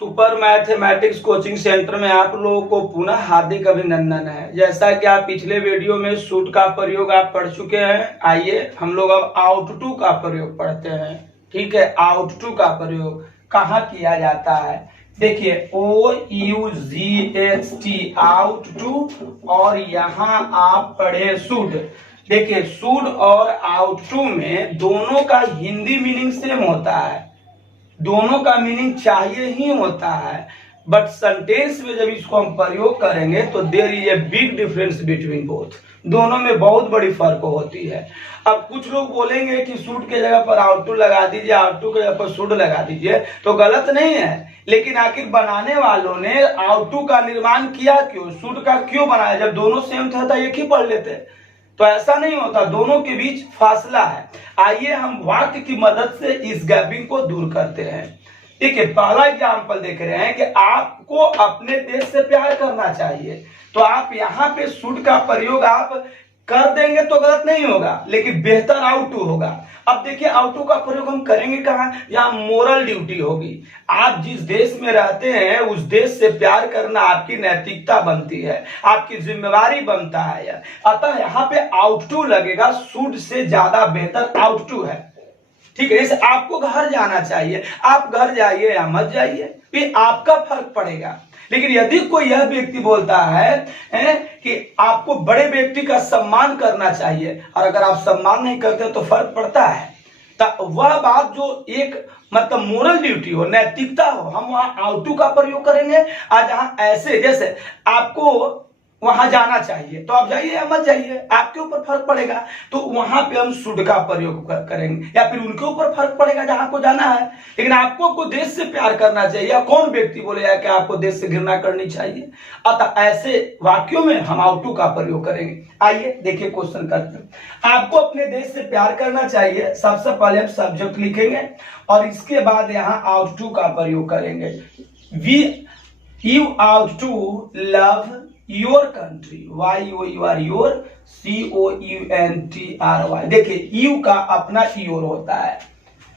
Super mathematics coaching centre में आप लोगों को पुनः हार्दिक अभिनंदन है। जैसा कि आप पिछले वीडियो में सूट का प्रयोग आप पढ़ चुके हैं, आइए हम लोग अब आउट टू का प्रयोग पढ़ते हैं। ठीक है, आउट टू का प्रयोग कहाँ किया जाता है? देखिए OUGHT आउट टू, और यहाँ आप पढ़े शुड। देखिए शुड और आउट टू में दोनों का हिंदी मीनिंग सेम होता है, दोनों का मीनिंग चाहिए ही होता है, बट सेंटेंस में जब इसको हम प्रयोग करेंगे तो there is a big difference between both, दोनों में बहुत बड़ी फर्क होती है। अब कुछ लोग बोलेंगे कि सूट के जगह पर आउट टू लगा दीजिए, आउट टू के जगह पर शुड लगा दीजिए, तो गलत नहीं है, लेकिन आखिर बनाने वालों ने आउट टू का निर्माण किया क्यों, शुड का क्यों बनाया? जब दोनों सेम था एक ही पढ़ लेते। तो ऐसा नहीं होता, दोनों के बीच फासला है। आइए हम वाक्य की मदद से इस गैपिंग को दूर करते हैं। ठीक है, पहला एग्जाम्पल देख रहे हैं कि आपको अपने देश से प्यार करना चाहिए, तो आप यहाँ पे शुड का प्रयोग आप कर देंगे तो गलत नहीं होगा, लेकिन बेहतर आउट टू होगा। अब देखिए आउट टू का प्रयोग हम करेंगे कहाँ? यहाँ मोरल ड्यूटी होगी। आप जिस देश में रहते हैं उस देश से प्यार करना आपकी नैतिकता बनती है, आपकी जिम्मेवारी बनता है। अतः यहाँ पे आउट टू लगेगा, शुड से ज्यादा बेहतर आउट टू है। ठीक है, जैसे आपको घर जाना चाहिए, आप घर जाइए या मत जाइए, ये आपका फर्क पड़ेगा। लेकिन यदि कोई यह व्यक्ति बोलता है कि आपको बड़े व्यक्ति का सम्मान करना चाहिए, और अगर आप सम्मान नहीं करते तो फर्क पड़ता है, तो वह बात जो एक मतलब मोरल ड्यूटी हो, नैतिकता हो, हम वहां आउट टू का प्रयोग करेंगे। और जहां ऐसे जैसे आपको वहां जाना चाहिए तो आप जाइए या मत जाइए, आपके ऊपर फर्क पड़ेगा, तो वहां पे हम शुड का प्रयोग करेंगे, या फिर उनके ऊपर फर्क पड़ेगा जहां को जाना है। लेकिन आपको देश से प्यार करना चाहिए, या कौन व्यक्ति बोलेगा कि आपको देश से घृणा करनी चाहिए? अतः ऐसे वाक्यों में हम आउट टू का प्रयोग करेंगे। आइए देखिए क्वेश्चन करते हैं। आपको अपने देश से प्यार करना चाहिए, सबसे पहले हम सब्जेक्ट लिखेंगे और इसके बाद यहाँ आउट टू का प्रयोग करेंगे। You ought to love your country, YOUR COUNTRY। देखिए यू का अपना योर होता है।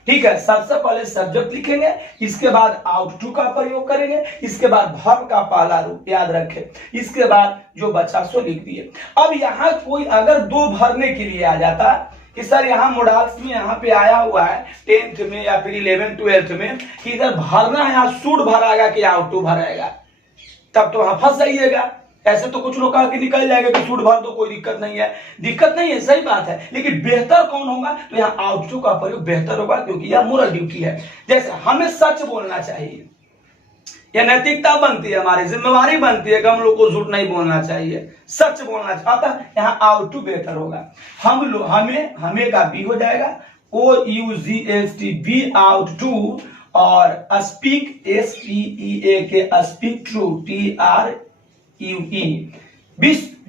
ठीक है, सबसे पहले सब्जेक्ट लिखेंगे, इसके बाद आउट टू का प्रयोग करेंगे, इसके बाद वर्ब का पहला रूप याद रखें, इसके बाद जो बचा सो लिख दिए। अब यहाँ कोई अगर दो भरने के लिए आ जाता कि सर यहाँ मॉडल्स में यहाँ पे आया हुआ है 10th में या फिर 11th 12th में कि इधर भरना है, यहाँ शुड भराएगा कि आउट टू भराएगा, तब तो वहां फंस जाइएगा। ऐसे तो कुछ लोग कहा कि निकल जाएगा कि शुड भर दो, कोई दिक्कत नहीं है, दिक्कत नहीं है, सही बात है, लेकिन बेहतर कौन होगा? तो यहाँ आउट टू का प्रयोग बेहतर होगा, क्योंकि यह मोरल ड्यूटी है। जैसे हमें सच बोलना चाहिए, यह नैतिकता बनती है, हमारी जिम्मेवारी बनती है कि हम लोग को झूठ नहीं बोलना चाहिए, सच बोलना चाहिए, अतः यहाँ आउट टू बेहतर होगा। हम लोग हमें का बी हो जाएगा, OUGHT बी आउट टू, और speak SPEAK speak true TRUE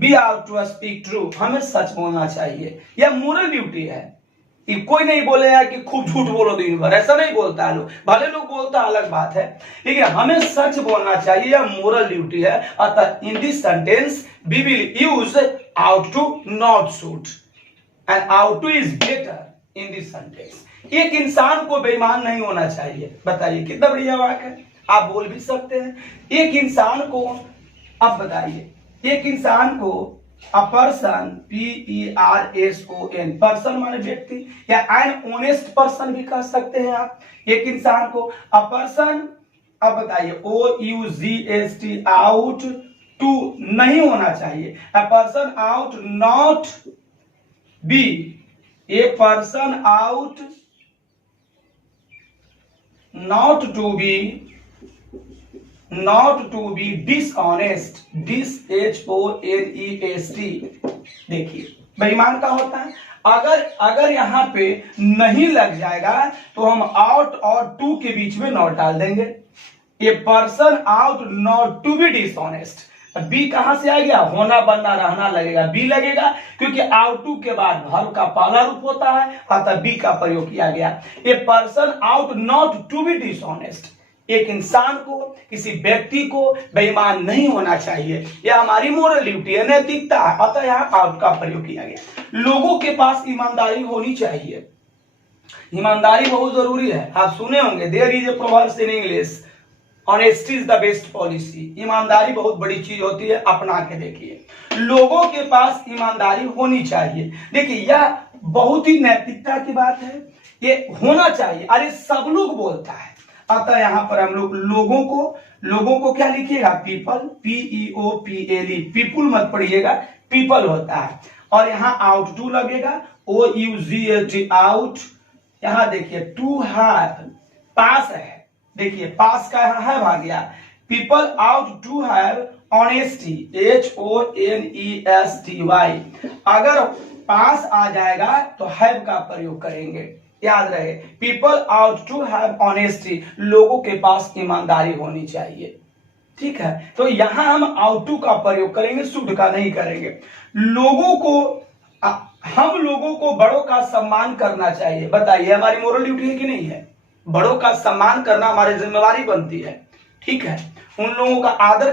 be ought to speak true, हमें सच बोलना चाहिए, यह मोरल ड्यूटी है। कोई नहीं बोलेगा कि खूब झूठ बोलो दिन भर, ऐसा नहीं बोलता है लोग, भले लोग बोलता अलग बात है, लेकिन हमें सच बोलना चाहिए, यह मोरल ड्यूटी है। अतः in this sentence we will use ought to not should, and ought to is better in this sentence. एक इंसान को बेईमान नहीं होना चाहिए, बताइए कितना बढ़िया वाक्य है, आप बोल भी सकते हैं। एक इंसान को, अब बताइए, एक इंसान को अ पर्सन PERSON, पर्सन माने व्यक्ति, या एन ऑनेस्ट पर्सन भी कह सकते हैं आप। एक इंसान को अ पर्सन, अब बताइए OUGHT आउट टू नहीं होना चाहिए, a person ought not be, A person out not to be dishonest, DISHONEST। देखिए बेईमान का होता है। अगर यहाँ पे नहीं लग जाएगा तो हम आउट और टू के बीच में नॉट डाल देंगे। A person ought not to be dishonest, be कहां से आ गया, होना बनना रहना लगेगा, बी लगेगा क्योंकि आउट टू के बाद वर्ब का पहला रूप होता है, अतः बी का प्रयोग किया गया। A person ought not to be dishonest, एक इंसान को, किसी व्यक्ति को बेईमान नहीं होना चाहिए, यह हमारी मोरल ड्यूटी है, नैतिकता है, अतः यहाँ आउट का प्रयोग किया गया। लोगों के पास ईमानदारी होनी चाहिए, ईमानदारी बहुत जरूरी है। आप सुने होंगे there is a proverb in English, honesty is the best policy. ईमानदारी बहुत बड़ी चीज होती है, अपना के देखिए। लोगों के पास ईमानदारी होनी चाहिए, देखिए यह बहुत ही नैतिकता की बात है, ये होना चाहिए। अरे सब लोग बोलता है, अतः यहाँ पर हम लोगों को क्या लिखिएगा, पीपल, PEOPLE, पीपुल मत पढ़िएगा, पीपल होता है। और यहाँ आउट टू लगेगा, OUGHT आउट। यहाँ देखिए टू हैव, पास है, देखिए पास का यहाँ है आ गया। People ought to have honesty, HONESTY। अगर पास आ जाएगा तो हैव का प्रयोग करेंगे, याद रहे। People ought to have honesty, लोगों के पास ईमानदारी होनी चाहिए, ठीक है। तो यहां हम आउट टू का प्रयोग करेंगे, शुड का नहीं करेंगे। हम लोगों को बड़ों का सम्मान करना चाहिए। बताइए हमारी मोरल ड्यूटी है कि नहीं है? बड़ों का सम्मान करना हमारी जिम्मेवारी बनती है, ठीक है। उन लोगों का आदर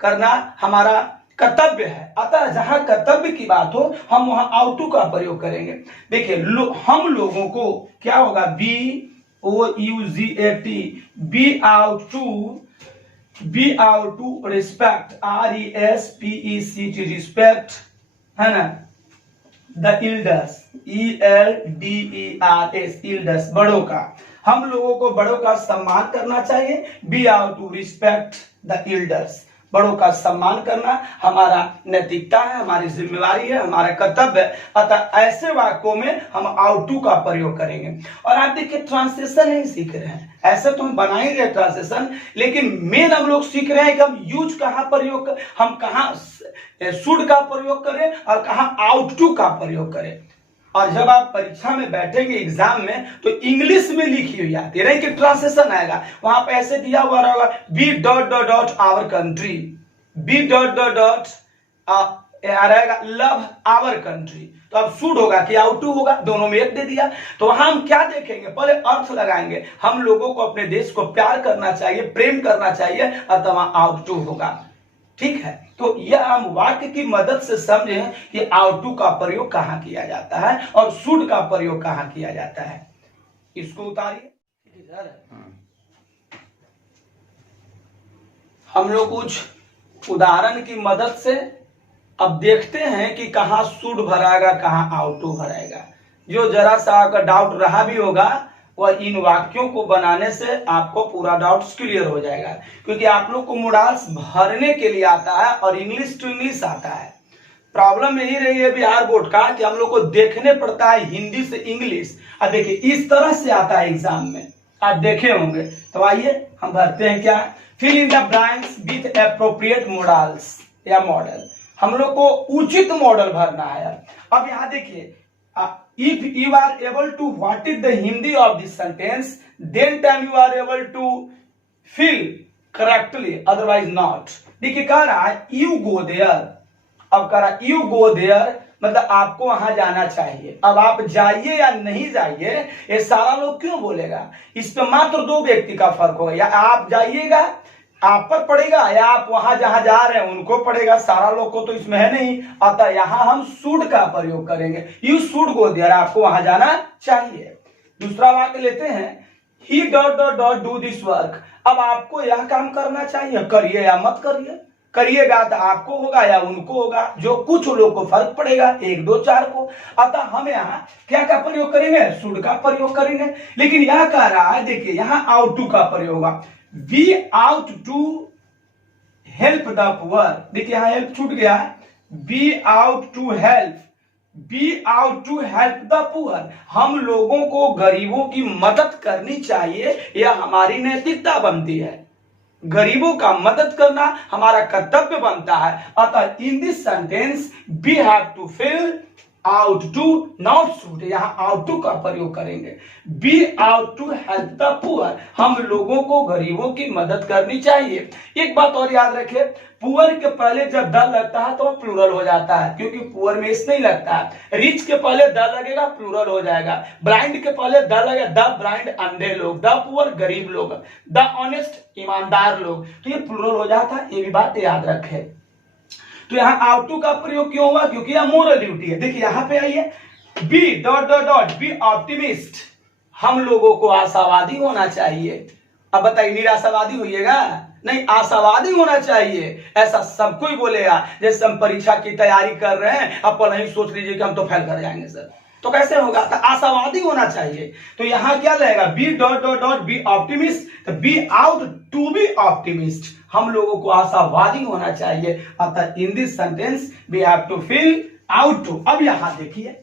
करना हमारा कर्तव्य है, अतः जहां कर्तव्य की बात हो हम वहां आउट टू का प्रयोग करेंगे। देखिए हम लोगों को क्या होगा, BOUGHT, be ought to respect, RESPECT, respect है ना, द इल्डर्स, ELDERS, इल्डर्स, बड़ों का। हम लोगों को बड़ों का सम्मान करना चाहिए, be ought to respect the elders, बड़ों का सम्मान करना हमारा नैतिकता है, हमारी जिम्मेवारी है, हमारा कर्तव्य है। अतः ऐसे वाक्यों में हम आउट टू का प्रयोग करेंगे। और आप देखिए ट्रांसलेशन नहीं सीख रहे हैं, ऐसे तो हम बनाएंगे ट्रांसलेशन, लेकिन मेन हम लोग सीख रहे हैं कि हम यूज कहां प्रयोग, हम कहां शुड का प्रयोग करें और कहां आउट टू का प्रयोग करें। और जब आप परीक्षा में बैठेंगे एग्जाम में तो इंग्लिश में लिखी हुई आती है, नहीं कि ट्रांसलेशन आएगा, वहां पे ऐसे दिया हुआ रहेगा, be dot dot dot our country, be dot dot dot रहेगा लव आवर कंट्री। तो अब शुड होगा कि आउट टू होगा, दोनों में एक दे दिया। तो वहां हम क्या देखेंगे, पहले अर्थ लगाएंगे, हम लोगों को अपने देश को प्यार करना चाहिए, प्रेम करना चाहिए, अतः वहां आउट टू होगा, ठीक है। तो यह हम वाक्य की मदद से समझें कि आउट टू का प्रयोग कहां किया जाता है और शुड का प्रयोग कहां किया जाता है। इसको उतारिए। हम लोग कुछ उदाहरण की मदद से अब देखते हैं कि कहां शुड भराएगा, कहां आउट टू भराएगा। जो जरा सा अगर डाउट रहा भी होगा वह इन वाक्यों को बनाने से आपको पूरा डाउट्स क्लियर हो जाएगा, क्योंकि आप लोग को मोडाल्स भरने के लिए आता है और इंग्लिश टू इंग्लिश आता है। प्रॉब्लम यही रही है बिहार बोर्ड का कि हम लोग को देखने पड़ता है हिंदी से इंग्लिश। अब देखिए इस तरह से आता है एग्जाम में, आप देखे होंगे। तो आइए हम भरते हैं क्या, fill in the blanks with appropriate modals या मॉडल। हम लोग को उचित मॉडल भरना है। अब यहाँ देखिए, if you are able to what is the Hindi of this sentence, then time you are able to fill correctly, otherwise not। देखिए कह रहा है you go there, अब कह रहा है you go there मतलब आपको वहां जाना चाहिए। अब आप जाइए या नहीं जाइए ये सारा लोग क्यों बोलेगा, इस पे मात्र दो व्यक्ति का फर्क होगा, या आप जाइएगा आप पर पड़ेगा या आप वहां जहां जा रहे हैं उनको पड़ेगा, सारा लोग को तो इसमें है नहीं। अतः यहां हम शुड का प्रयोग करेंगे, यू शुड गो देयर, आपको वहां जाना चाहिए। दूसरा वाक्य लेते हैं, he dot dot dot do this work, अब आपको यह काम करना चाहिए, करिए या मत करिए, करिएगा तो आपको होगा या उनको होगा, जो कुछ लोग को फर्क पड़ेगा, एक दो चार को। अतः हम यहाँ क्या का प्रयोग करेंगे, शुड का प्रयोग करेंगे। लेकिन यह कह रहा है देखिए यहाँ आउट टू का प्रयोग होगा, we ought to help the poor. देखिए यहां हेल्प छूट गया है, we ought to help, we ought to help the poor, हम लोगों को गरीबों की मदद करनी चाहिए, यह हमारी नैतिकता बनती है, गरीबों का मदद करना हमारा कर्तव्य बनता है। अतः in this sentence we have to fill ought to not should, यहाँ आउट टू का प्रयोग करेंगे। We ought to help the poor, हम लोगों को गरीबों की मदद करनी चाहिए। एक बात और याद रखें, पुअर के पहले जब द लगता है तो प्लूरल हो जाता है, क्योंकि पुअर में इस नहीं लगता है। रिच के पहले द लगेगा प्लूरल हो जाएगा। ब्लाइंड के पहले द लगेगा, द ब्लाइंड अंधे लोग, द पुअर गरीब लोग, द ऑनेस्ट ईमानदार लोग, तो ये प्लूरल हो जाता है, ये भी बात याद रखें। तो यहाँ आउट टू का प्रयोग क्यों हुआ, क्योंकि यह मोरल ड्यूटी है। देखिए यहाँ पे आइए, we dot dot dot be optimist, हम लोगों को आशावादी होना चाहिए। अब बताइए निराशावादी होइएगा नहीं, आशावादी होना चाहिए। ऐसा सब कोई बोलेगा, जैसे हम परीक्षा की तैयारी कर रहे हैं, अब पहले ही सोच लीजिए कि हम तो फेल कर जाएंगे सर, तो कैसे होगा, तो आशावादी होना चाहिए। तो यहाँ क्या लगेगा, be dot dot dot be optimist, तो be ought to be optimist, हम लोगों को आशावादी होना चाहिए। अतः in this sentence we have to fill ought to. अब यहाँ देखिए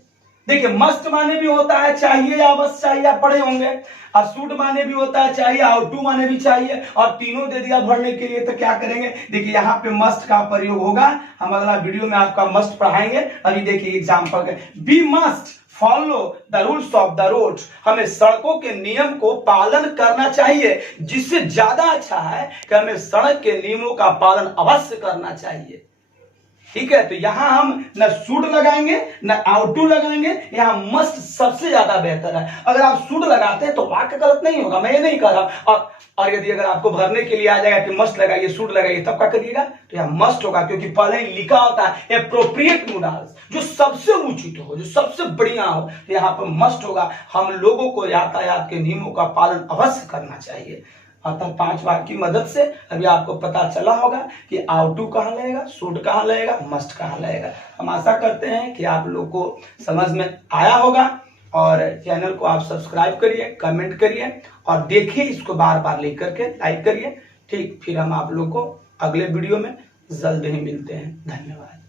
मस्ट माने भी होता है चाहिए या बस चाहिए, आप पढ़े होंगे। और शुड माने भी होता है चाहिए, आउट टू माने भी चाहिए, और तीनों दे दिया भरने के लिए, तो क्या करेंगे, देखिए यहाँ पे मस्ट का प्रयोग होगा। हम अगला वीडियो में आपका मस्ट पढ़ाएंगे। अभी देखिए एग्जाम्पल के, we must follow the rules of the road, हमें सड़कों के नियम को पालन करना चाहिए। जिससे ज्यादा अच्छा है कि हमें सड़क के नियमों का पालन अवश्य करना चाहिए। ठीक है, तो यहां हम न शुड लगाएंगे न आउट टू लगाएंगे, यहां मस्ट सबसे ज्यादा बेहतर है। अगर आप शुड लगाते हैं तो वाक्य गलत नहीं होगा, मैं ये नहीं कह रहा। और यदि अगर आपको भरने के लिए आ जाएगा कि मस्ट लगाइए शुड लगाइए, तब क्या करिएगा, तो यहां मस्ट होगा, क्योंकि पहले ही लिखा होता है एप्रोप्रिएट मोडाल्स, जो सबसे उचित हो, जो सबसे बढ़िया हो, तो यहाँ पर मस्ट होगा। हम लोगों को यातायात के नियमों का पालन अवश्य करना चाहिए। अतः 5 वाक्य की मदद से अभी आपको पता चला होगा कि आउट टू कहां लगेगा, शुड कहां लगेगा, मस्ट कहां लगेगा। हम आशा करते हैं कि आप लोग को समझ में आया होगा, और चैनल को आप सब्सक्राइब करिए, कमेंट करिए, और देखिए इसको बार बार लिख करके लाइक करिए। ठीक, फिर हम आप लोग को अगले वीडियो में जल्द ही मिलते हैं। धन्यवाद।